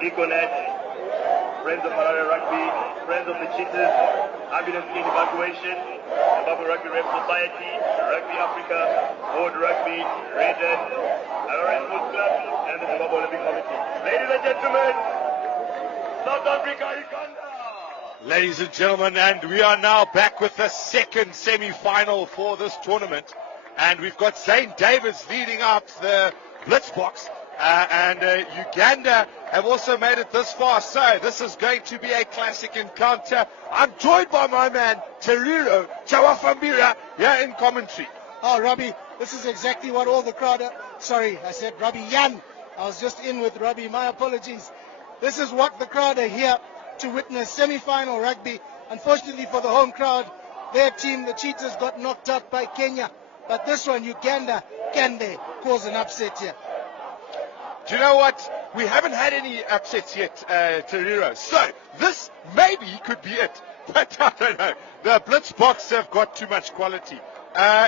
Econet, Friends of Harare Rugby, Friends of the Cheetahs, Ambulance King Evacuation, Zimbabwe Rugby Rep Society, Rugby Africa, World Rugby, Region, Harare Sports Club, and the Zimbabwe Olympic Committee. Ladies and gentlemen, South Africa, Uganda! Ladies and gentlemen, and we are now back with the second semi-final for this tournament. And we've got Zane Davids leading out the blitz box. And Uganda have also made it this far. So this is going to be a classic encounter. I'm joined by my man, Teriro Chawafambira, here in commentary. Oh, Robbie, this is exactly what all the crowd... Sorry, I said Robbie Yan. I was just in with Robbie. My apologies. This is what the crowd are here to witness, semi-final rugby. Unfortunately for the home crowd, their team, the Cheetahs, got knocked out by Kenya. But this one, Uganda, can they cause an upset here? Do you know what? We haven't had any upsets yet, Teriro. So this maybe could be it. But I don't know. The blitz box have got too much quality.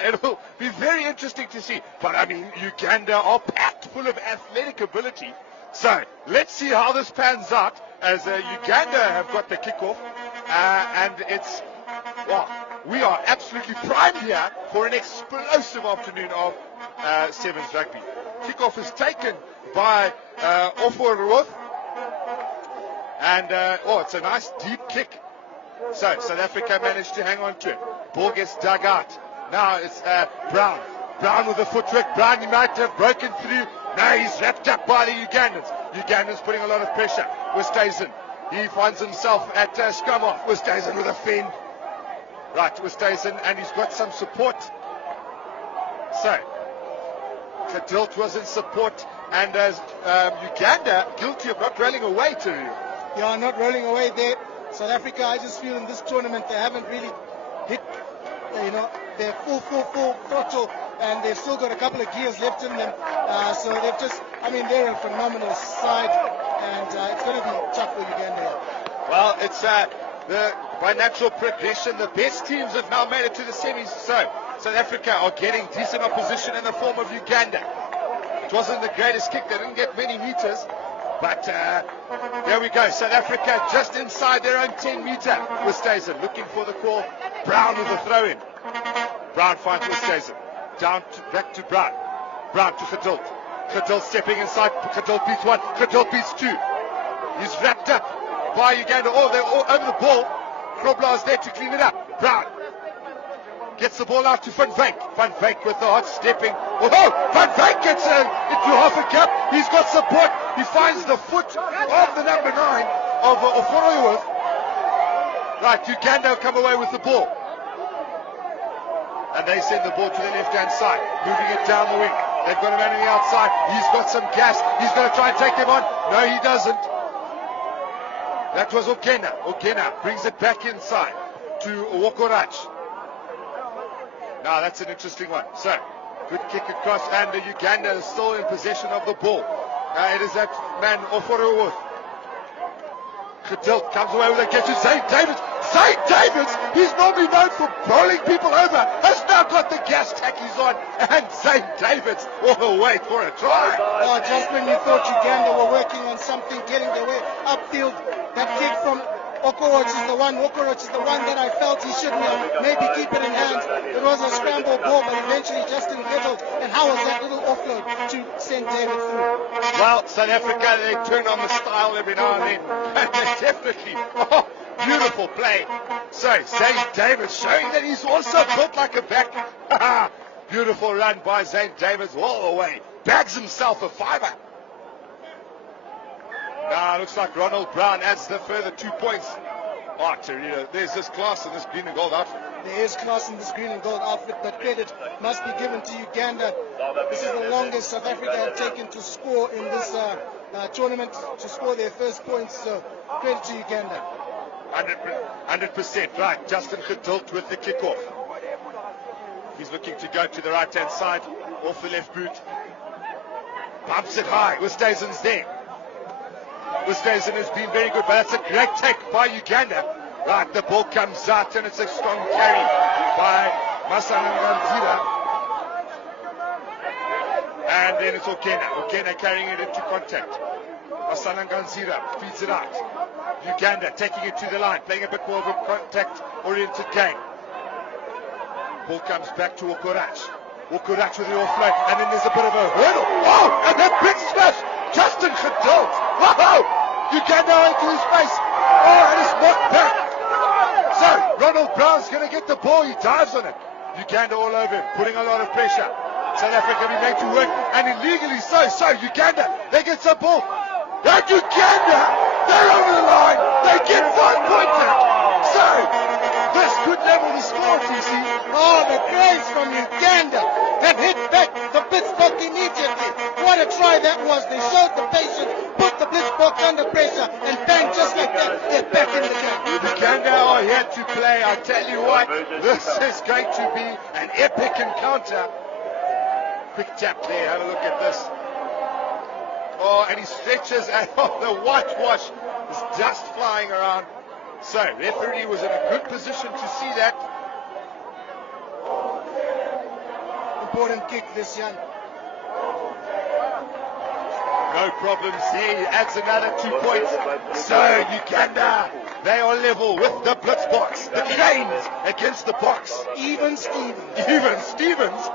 It'll be very interesting to see. But I mean, Uganda are packed full of athletic ability. So let's see how this pans out as Uganda have got the kickoff. And it's, well, we are absolutely primed here for an explosive afternoon of Sevens rugby. Kickoff is taken by Ofor. And, it's a nice deep kick. So South Africa managed to hang on to it. Ball gets dug out. Now it's Brown. Brown with the footwork. Brown, he might have broken through. Now he's wrapped up by the Ugandans. Ugandans putting a lot of pressure. Westhuizen, he finds himself at scrum off. Westhuizen with a fend. Right, Westhuizen, and he's got some support. So Kadilt was in support, and as Uganda guilty of not rolling away to you. Yeah, not rolling away there. South Africa, I just feel in this tournament they haven't really hit, their full throttle, and they've still got a couple of gears left in them. So they've just, they're a phenomenal side, and it's going to be tough for Uganda. Well, it's by natural progression, the best teams have now made it to the semis. So South Africa are getting decent opposition in the form of Uganda. It wasn't the greatest kick. They didn't get many meters. But there we go. South Africa just inside their own 10-meter. Westhuizen looking for the call. Brown with the throw-in. Brown finds Westhuizen. Back to Brown. Brown to Kadilt. Kadilt stepping inside. Kadilt beats one. Kadilt beats two. He's wrapped up by Uganda. Oh, they're all over the ball. Grobler's there to clean it up. Brown gets the ball out to Van Wyk. Van Wyk with the hot stepping. Oh, Van Wyk gets into half a cup. He's got support. He finds the foot of the number 9 of Oforoiworth. Right, Uganda come away with the ball. And they send the ball to the left-hand side, moving it down the wing. They've got a man on the outside. He's got some gas. He's going to try and take them on. No, he doesn't. That was Okena. Okena brings it back inside to Wokorach. Now that's an interesting one. So, good kick across, and Uganda is still in possession of the ball. It is that man, Oforoworth. Kadilt comes away with a catch to Zane Davids. Zane Davids, he's normally known for bowling people over, has now got the gas tackies on, and Zane Davids all the way for a try. Oh, just when you thought Uganda were working on something, getting their way upfield, that kick from Okoroch is the one. Okoroch is the one that I felt he should maybe keep it in hand. It was a scramble ball, but eventually Justin Vettel. And how was that little offload to send David through? Well, South Africa, they turn on the style every now and then. And they definitely, beautiful play. So, Zane Davids showing that he's also built like a back. Beautiful run by Zane Davids all the way. Bags himself a fiver. Now, looks like Ronald Brown adds the further 2 points. Oh, Terino, there's this class in this green and gold outfit. There is class in this green and gold outfit, but credit must be given to Uganda. This is the longest South Africa have taken to score in this tournament, to score their first points, so credit to Uganda. 100%, right. Justin Kadilt with the kickoff. He's looking to go to the right-hand side, off the left boot. Bumps it high. Westhuizen's there. Westhuizen has been very good, but that's a great take by Uganda. Right, the ball comes out, and it's a strong carry by Masananganzira. And then it's Okena. Okena carrying it into contact. Masananganzira feeds it out. Uganda taking it to the line, playing a bit more of a contact-oriented game. Ball comes back to Okorach. Okorach with the offload, and then there's a bit of a hurdle. Oh, and that big smash! Justin Geduld! Wow! Uganda into his face. Oh, and it's knocked back. So, Ronald Brown's going to get the ball. He dives on it. Uganda all over him, putting a lot of pressure. South Africa be made to work, and illegally so. So, Uganda, they get some ball. And Uganda, they're over the line. They get 5-pointer. So, this could level the score, TC. Oh, the grace from Uganda that hit back the Blitzboks immediately. What a try that was. They showed the patience, put the Blitzboks under pressure, and bang, just like that, they're back in the game. Uganda are here to play. I tell you what, this is going to be an epic encounter. Quick tap there, have a look at this. Oh, and he stretches, and the whitewash is dust flying around. So, referee was in a good position to see that. Important kick this young. No problems here. He adds another 2 points. So, Uganda, they are level with the Blitzboks. The Cranes against the Boks. Even Stevens. Even Stevens.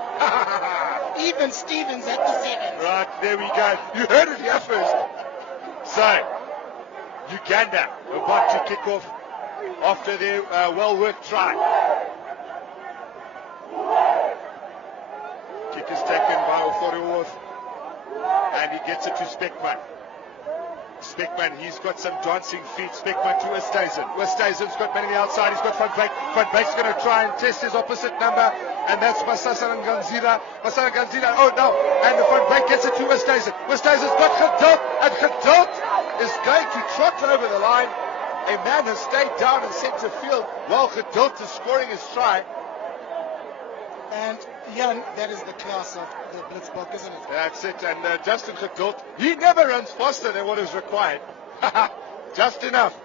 Even Stevens at the sevens. Right, there we go. You heard it here first. So, Uganda about to kick off after their well-worked try. Kick is taken by Othoriworth, and he gets it to Speckman. Speckman, he's got some dancing feet. Speckman to Westhuizen. Westhuizen's got men on the outside. He's got Van Beek. Van Beek's going to try and test his opposite number, and that's Masananganzira. Masananganzira, oh no, and Van Beek gets it to Westhuizen. Westhuizen's got Geduld, and Geduld is going to trot over the line. A man has stayed down in centre field while Geduld is scoring his try. And Jan, that is the class of the Blitzbok, isn't it? That's it, and Justin Geduld, he never runs faster than what is required. Just enough.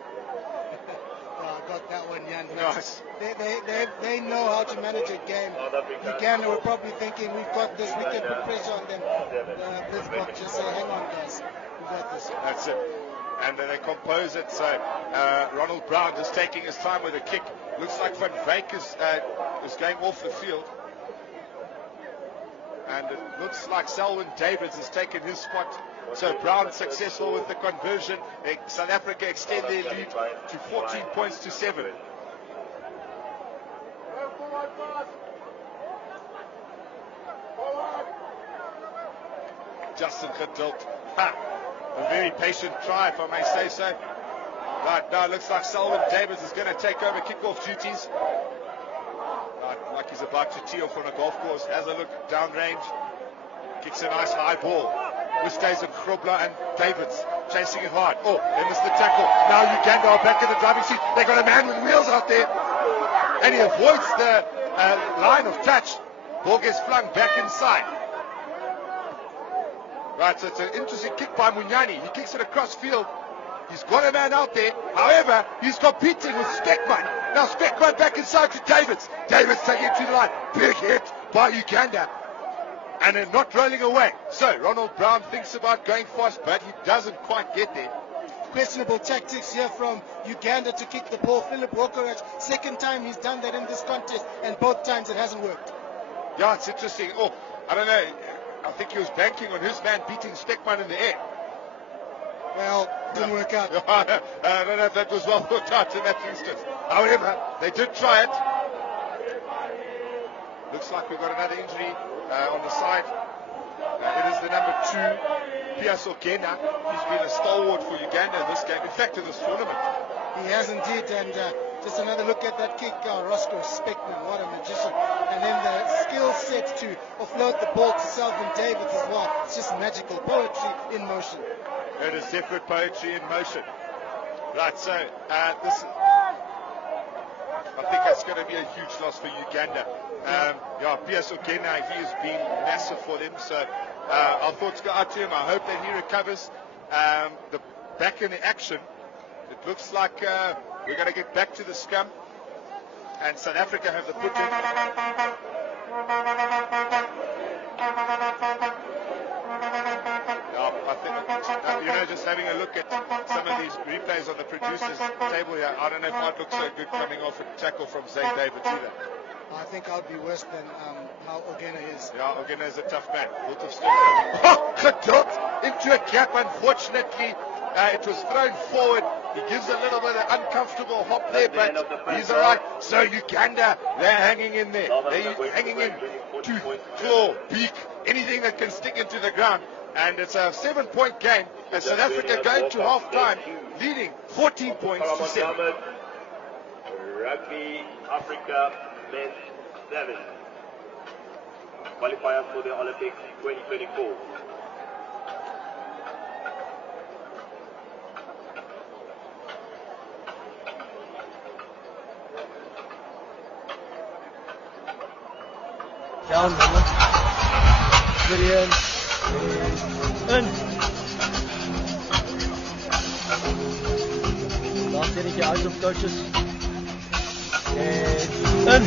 Oh, I got that one, Jan. Nice. They know how to manage a game. Uganda were probably thinking, we've got this, we can put pressure on them. Blitzbok just say, hang on guys, we got this. That's it. And they compose it, so Ronald Brown just taking his time with a kick. Looks like Van Beek is going off the field. And it looks like Selwyn Davids has taken his spot. So Brown successful with the conversion. South Africa extend their lead to 14 points to 7. Justin Geduld. A very patient try, if I may say so. Right now, it looks like Selwyn Davids is going to take over kickoff duties. Like he's about to tee off on a golf course. Has a look downrange. Kicks a nice high ball. Westhuizen, Grobler and Davids chasing it hard. Oh, they missed the tackle. Now Uganda are back in the driving seat. They got a man with wheels out there. And he avoids the line of touch. Ball gets flung back inside. Right, so it's an interesting kick by Munyani. He kicks it across field. He's got a man out there. However, he's competing with Speckman. Now Speckman back inside to Davids. Davids taking it to the line. Big hit by Uganda. And they're not rolling away. So Ronald Brown thinks about going fast, but he doesn't quite get there. Questionable tactics here from Uganda to kick the ball. Philip Wokorach, second time he's done that in this contest, and both times it hasn't worked. Yeah, it's interesting. Oh, I don't know. I think he was banking on his man beating Speckman in the air. Well, didn't work out. I don't know if that was well thought out in that instance. However, they did try it. Looks like we've got another injury on the side. It is the number 2, Piers Okena. He's been a stalwart for Uganda in this game, in fact in this tournament. He has indeed, and just another look at that kick, Roscoe Speckman, what a magician. And then the skill set to offload the ball to Selwyn Davids as well. It's just magical, poetry in motion. It is definite poetry in motion. Right, so this, I think that's going to be a huge loss for Uganda. Piers Okena, he has been massive for them, so our thoughts go out to him. I hope that he recovers. Back in the action, it looks like we're going to get back to the scrum, and South Africa have the put in. I think, just having a look at some of these replays on the producers table here, I don't know if I'd look so good coming off a tackle from Zane David either. I think I'll be worse than how Ogena is. Yeah, Ogena is a tough man. Oh, geduld into a gap, unfortunately. It was thrown forward. He gives a little bit of uncomfortable hop there, but he's all right. So Uganda, they're hanging in there. They're hanging in tooth, claw, beak, anything that can stick into the ground. And it's a 7-point game as South Africa go to half-time, leading 14 points to 7. Rugby Africa Mens 7. Qualifiers for the Olympics 2024. Down, brilliant. In. Last zinnetje uit op coaches. En in.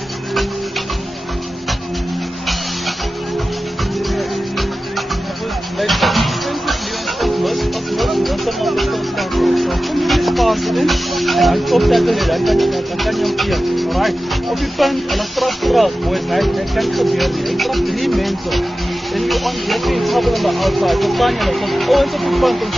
Op dat dan kan jy hom keer. Alright. Op die punt en dan trap terug. Boys, hy kan gebeur nie. Hy trap 3 mense. Then you on get in trouble on the outside. So kan jy ons op die punt ons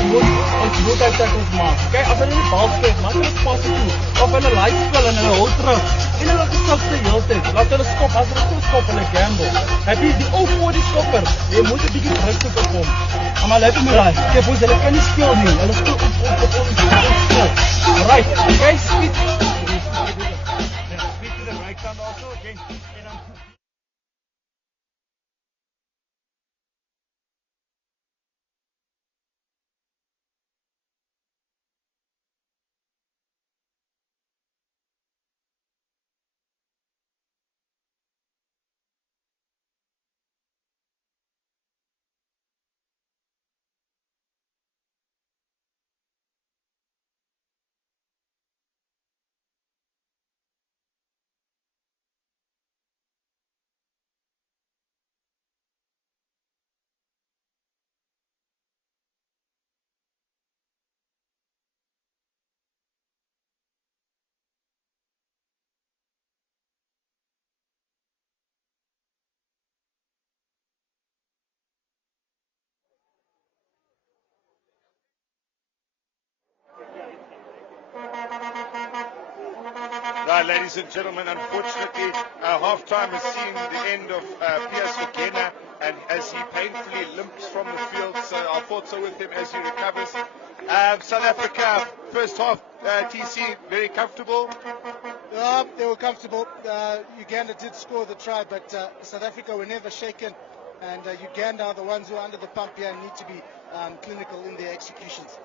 moet hy tackles maak. Kyk, as hulle die bal speel, maak hulle pas toe. Of hulle light speel en hulle hou terug. En hulle geskop die hele tyd. Laat hulle skop, as hulle so skop hulle gamble. Hy is die ou voor die skopper. Jy moet 'n bietjie druk sit op hom. Maar let hom raai. Kyk, boys, hulle kan nie speel nie. Hulle speel op speel. Right, okay, speed to the right hand also again. Right, ladies and gentlemen, unfortunately, half-time has seen the end of Piers Ogena, and as he painfully limps from the field, so our thoughts are with him as he recovers. South Africa, first half, TC, very comfortable. They were comfortable. Uganda did score the try, but South Africa were never shaken, and Uganda are the ones who are under the pump here and need to be clinical in their executions.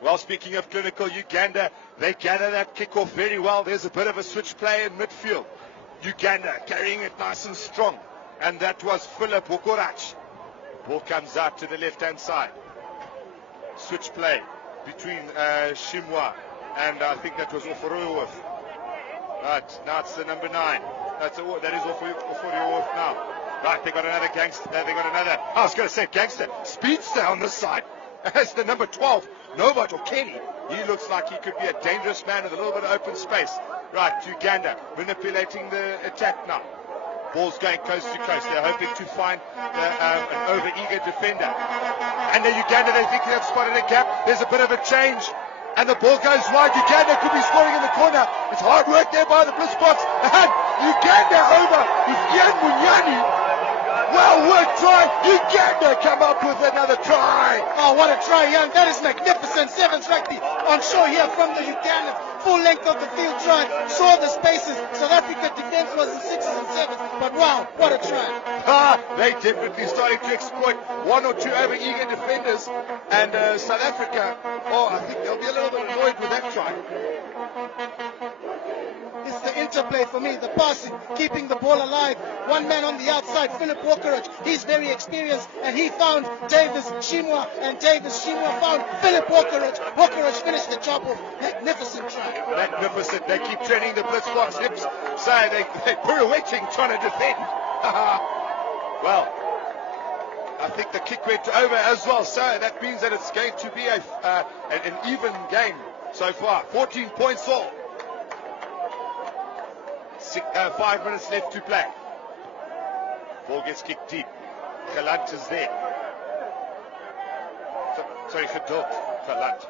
Well, speaking of clinical, Uganda, they gather that kickoff very well. There's a bit of a switch play in midfield. Uganda carrying it nice and strong. And that was Philip Wokorach. Ball comes out to the left-hand side. Switch play between Shimwa and I think that was Oforoworth. Right, now it's the number 9. That is Oforoworth now. Right, they got another gangster. They got another, I was going to say gangster, speedster on this side. That's the number 12. Novat or Kenny, he looks like he could be a dangerous man with a little bit of open space. Right, Uganda manipulating the attack now. Ball's going coast to coast. They're hoping to find an over-eager defender. And the Uganda, they think they've spotted a gap. There's a bit of a change. And the ball goes wide. Uganda could be scoring in the corner. It's hard work there by the Blitzboks. And Uganda over with Ian Munyani. Well worked try. Uganda come up with another try. Oh, what a try, Jan. That is magnificent. Sevens rugby on show here from the Ugandans. Full length of the field try. Saw the spaces. South Africa defense was in 6s and 7s. But wow, what a try. They definitely starting to exploit one or two over-eager defenders. And South Africa, I think they'll be a little bit annoyed with that try. It's the interplay for me, the passing, keeping the ball alive. One man on the outside, Philip Wokorach. He's very experienced, and he found Davis Shimwa, and Davis Shimwa found Philip Wokorach. Wokorach finished the job off. Magnificent try. Magnificent. They keep turning the Blitzboks hips, so they're pirouetting, trying to defend. Well, I think the kick went over as well, so that means that it's going to be an even game so far. 14 points all. 5 minutes left to play. Ball gets kicked deep. Galant is there. Sorry, Geduld. Galant.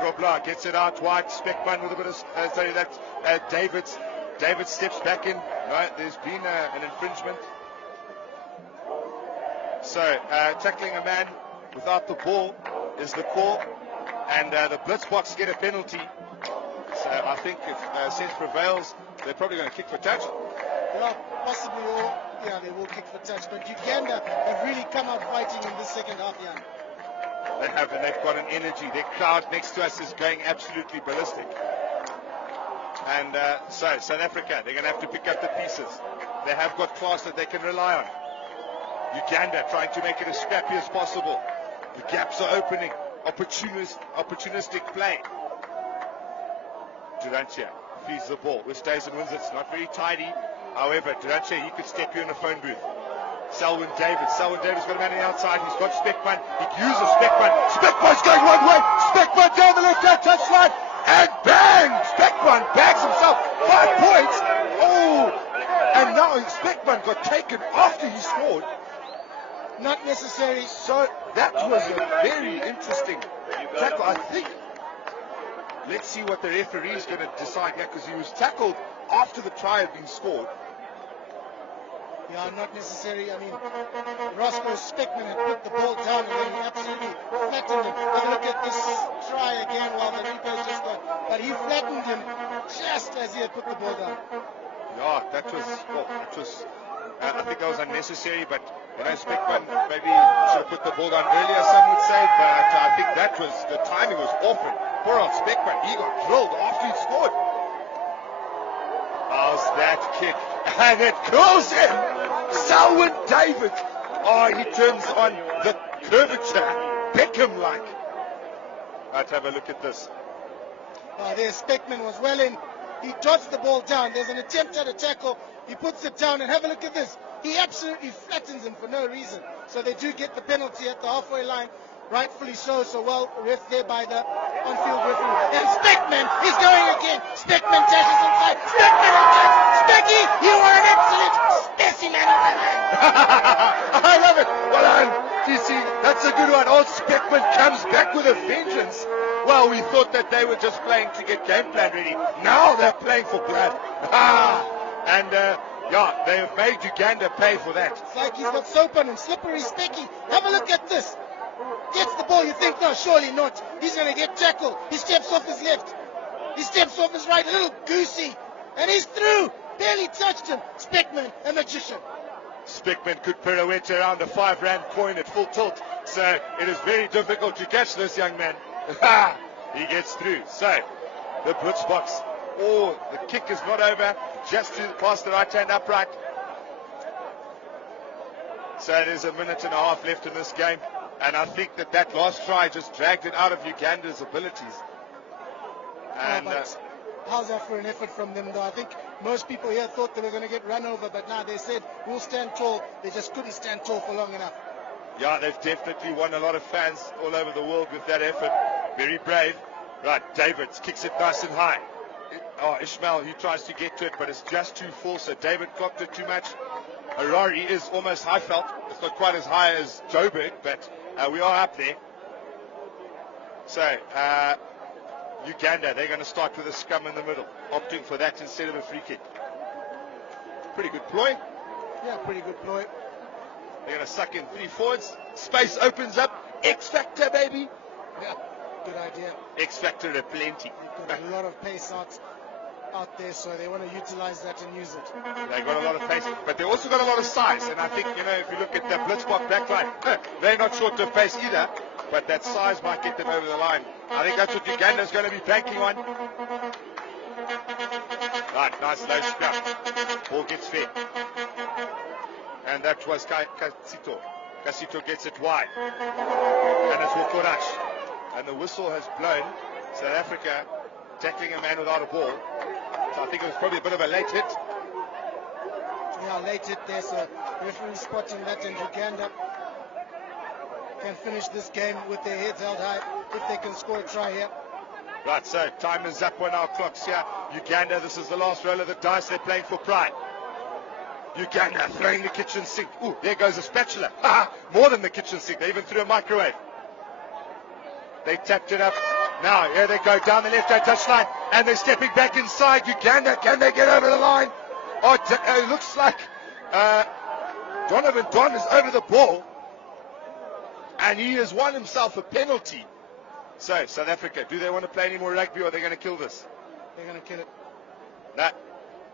Grobler gets it out wide. Speckman with a bit of David steps back in. No, there's been an infringement. So tackling a man without the ball is the call, and the Blitzboks get a penalty. So I think if sense prevails, they're probably going to kick for touch. Well, possibly, or they will kick for touch. But Uganda have really come out fighting in this second half, Jan. They have, and they've got an energy. Their crowd next to us is going absolutely ballistic. And so South Africa, they're going to have to pick up the pieces. They have got class that they can rely on. Uganda trying to make it as scrappy as possible. The gaps are opening. Opportunistic play. Durantia feeds the ball. Which stays and wins it. It's not very tidy. However, Durantia, he could step you in a phone booth. Selwyn Davis got a man on the outside. He's got Speckman. He uses Speckman. Speckman's going one way. Speckman down the left-hand touchline. And bang! Speckman bags himself 5 points. Oh! And now Speckman got taken after he scored. Not necessary. So that was a very interesting tackle. I think, let's see what the referee is going to decide here, because he was tackled after the try had been scored. Yeah, not necessary. I mean, Roscoe Speckman had put the ball down and then he absolutely flattened him. Have a look at this try again while the replay's just gone. But he flattened him just as he had put the ball down. Yeah, that was I think that was unnecessary, but Speckman maybe should have put the ball down earlier, some would say, but I think the timing was awful. Poor old Speckman, he got drilled after he scored. How's that kick? And it goes in! Selwyn David! Oh, he turns on the curvature, Beckham-like. Let's have a look at this. There, Speckman was well in. He dodged the ball down. There's an attempt at a tackle. He puts it down, and have a look at this. He absolutely flattens him for no reason. So they do get the penalty at the halfway line. Rightfully so. So well ref there by the on-field referee. And Speckman is going again. Speckman dashes inside. Speckman attacks. Specky, you are an absolute specimen of a man. I love it. Well done. You see, that's a good one. Old Speckman comes back with a vengeance. Well, we thought that they were just playing to get game plan ready. Now they're playing for blood. And they have made Uganda pay for that. It's like he's got soap on him. Slippery Specky. Have a look at this. Gets the ball, you think, no, surely not. He's going to get tackled. He steps off his left. He steps off his right, a little goosey. And he's through. Barely touched him. Speckman, a magician. Speckman could pirouette around a 5 rand coin at full tilt. So it is very difficult to catch this young man. He gets through. So the Blitzboks. Oh, the kick is not over. Just past the right-hand upright. So there's a minute and a half left in this game. And I think that last try just dragged it out of Uganda's abilities. And how's that for an effort from them, though? I think most people here thought they were going to get run over, but now they said, we'll stand tall. They just couldn't stand tall for long enough. Yeah, they've definitely won a lot of fans all over the world with that effort. Very brave. Right, David kicks it nice and high. Ishmael, he tries to get to it, but it's just too full, so David clocked it too much. Harari is almost high felt. It's not quite as high as Joburg, but we are up there. So, Uganda, they're going to start with a scrum in the middle, opting for that instead of a free kick. Pretty good ploy. Yeah, pretty good ploy. They're going to suck in 3 forwards. Space opens up. X-Factor, baby. Yeah, good idea. X-Factor plenty. You've got a lot of pace out there, so they want to utilize that and use it. They got a lot of pace, but they also got a lot of size. And I think, if you look at the Blitzbok backline, they're not short of pace either, but that size might get them over the line. I think that's what Uganda's going to be banking on. Right, nice low scrum. Ball gets fed. And that was Kasito. Kasito gets it wide. And it's Wokorash. And the whistle has blown. South Africa tackling a man without a ball. So I think it was probably a bit of a late hit. Yeah, late hit there. So referee spotting that, and Uganda can finish this game with their heads held high if they can score a try here. Right, so time is up on our clocks here. Uganda, this is the last roll of the dice. They're playing for pride. Uganda throwing the kitchen sink. Ooh, there goes a spatula. More than the kitchen sink. They even threw a microwave. They tapped it up. Now, here they go down the left-hand touchline, and they're stepping back inside. Uganda, can they get over the line? Oh, it looks like Donovan Don is over the ball, and he has won himself a penalty. So, South Africa, do they want to play any more rugby, or are they going to kill this? They're going to kill it. No.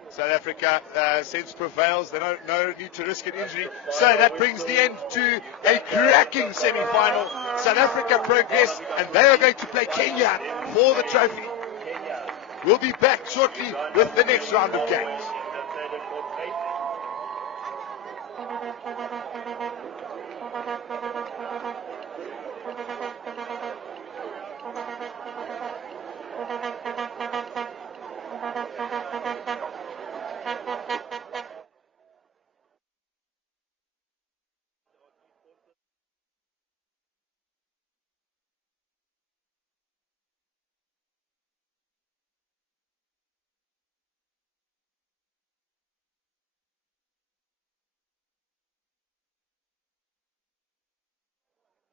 South Africa, sense prevails. They don't no need to risk an injury. So that brings the end to a cracking semi-final. South Africa progress, and they are going to play Kenya for the trophy. We'll be back shortly with the next round of games.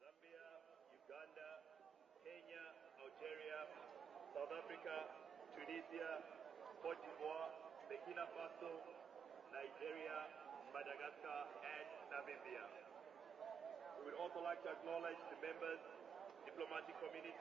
Zambia, Uganda, Kenya, Algeria, South Africa, Tunisia, Cote d'Ivoire, Burkina Faso, Nigeria, Madagascar, and Namibia. We would also like to acknowledge the members, diplomatic community,